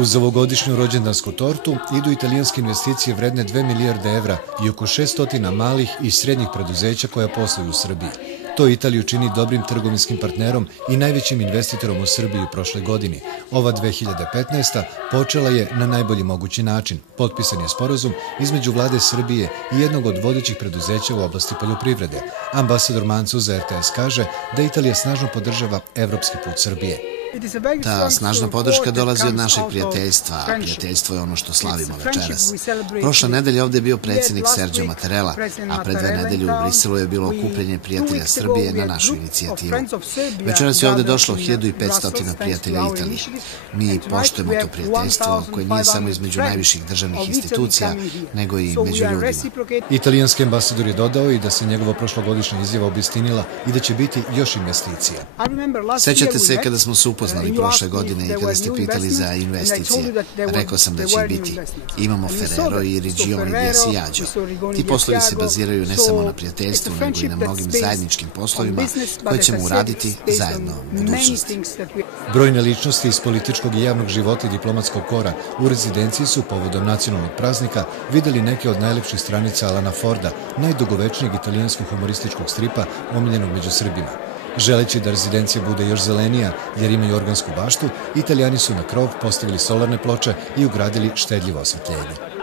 Uz ovogodišnju rođendansku tortu idu italijanske investicije vredne 2 milijarde evra i oko 600 malih i srednjih preduzeća koja posluju u Srbiji. To Italiju čini dobrim trgovinskim partnerom i najvećim investitorom u Srbiji u prošle godini. Ova 2015. počela je na najbolji mogući način. Potpisan je sporazum između vlade Srbije i jednog od vodećih preduzeća u oblasti poljoprivrede. Ambasador Mancu za RTS kaže da Italija snažno podržava evropski put Srbije. Ta snažna podrška dolazi od našeg prijateljstva, a prijateljstvo je ono što slavimo večeras. Prošle nedelje ovdje je bio predsjednik Sergio Mattarella, a pred 2 nedelje u Briselu je bilo okupljenje prijatelja Srbije na našu inicijativu. Večeras je ovdje došlo 1500 prijatelja Italije. Mi poštujemo to prijateljstvo koje nije samo između najviših državnih institucija, nego i među ljudima. Italijanski ambasador je dodao i da se njegova prošlogodišnja izjava obistinila i da će biti još investicija. Sećate se kada smo se upoznali prošle godine i kada ste pitali za investicije. Rekao sam da će biti. Imamo Ferrero i Regioni gdje se jađo. Ti poslovi se baziraju ne samo na prijateljstvu, nego i na mnogim zajedničkim poslovima koje ćemo uraditi zajedno u budućnosti. Brojne ličnosti iz političkog i javnog života i diplomatskog kora u rezidenciji su povodom nacionalnog praznika videli neke od najlepših stranica Alana Forda, najdugovečnijeg italijanskog humorističkog stripa omiljenog među Srbima. Želeći da rezidencija bude još zelenija jer imaju organsku baštu, Italijani su na krov postavili solarne ploče i ugradili štedljivo osvetljenje.